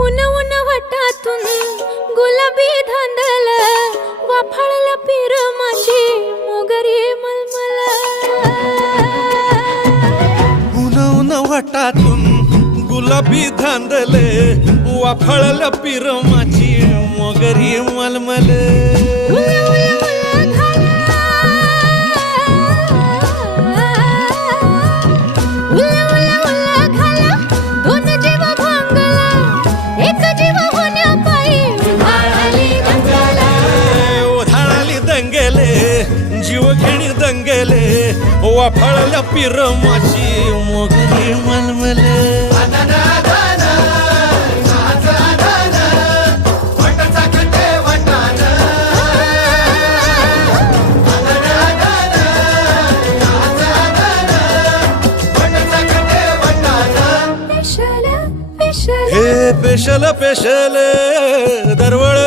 उन उन वटातून गुलाबी धांदल वाफाळला पीर माझी मोगरी मलमल. उन उन वाटातून गुलाबी धांदले वाफळल पिर माझी मोगरी मलमल. जीव घेणी दंगेले वाफळल पिर माझी मोगरी मलमल. Special special. हे पेशल पेशल दरवळ